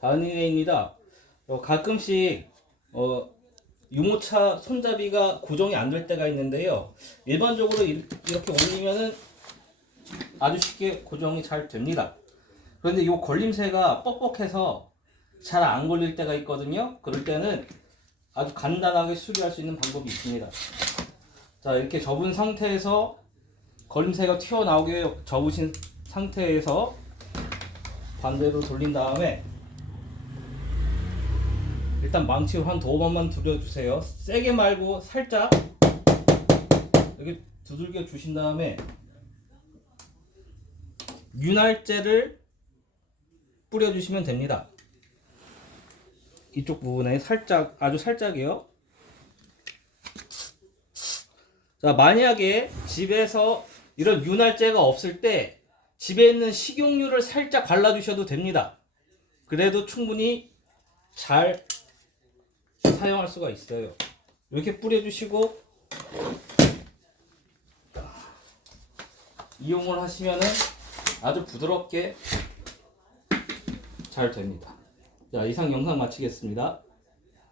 다은이네입니다. 어, 가끔씩 어, 유모차 손잡이가 고정이 안 될 때가 있는데요. 일반적으로 이- 이렇게 올리면은 아주 쉽게 고정이 잘 됩니다. 그런데 이 걸림새가 뻑뻑해서 잘 안 걸릴 때가 있거든요. 그럴 때는 아주 간단하게 수리할 수 있는 방법이 있습니다. 자, 이렇게 접은 상태에서 걸림새가 튀어나오게 접으신 상태에서 반대로 돌린 다음에 일단 망치로 한 두 번만 두려주세요. 세게 말고 살짝 이렇게 두들겨 주신 다음에 윤활제를 뿌려주시면 됩니다. 이쪽 부분에 살짝 아주 살짝이요. 자 만약에 집에서 이런 윤활제가 없을 때 집에 있는 식용유를 살짝 발라주셔도 됩니다. 그래도 충분히 잘 사용할 수가 있어요. 이렇게 뿌려주시고 이용을 하시면은 아주 부드럽게 잘 됩니다. 자 이상 영상 마치겠습니다.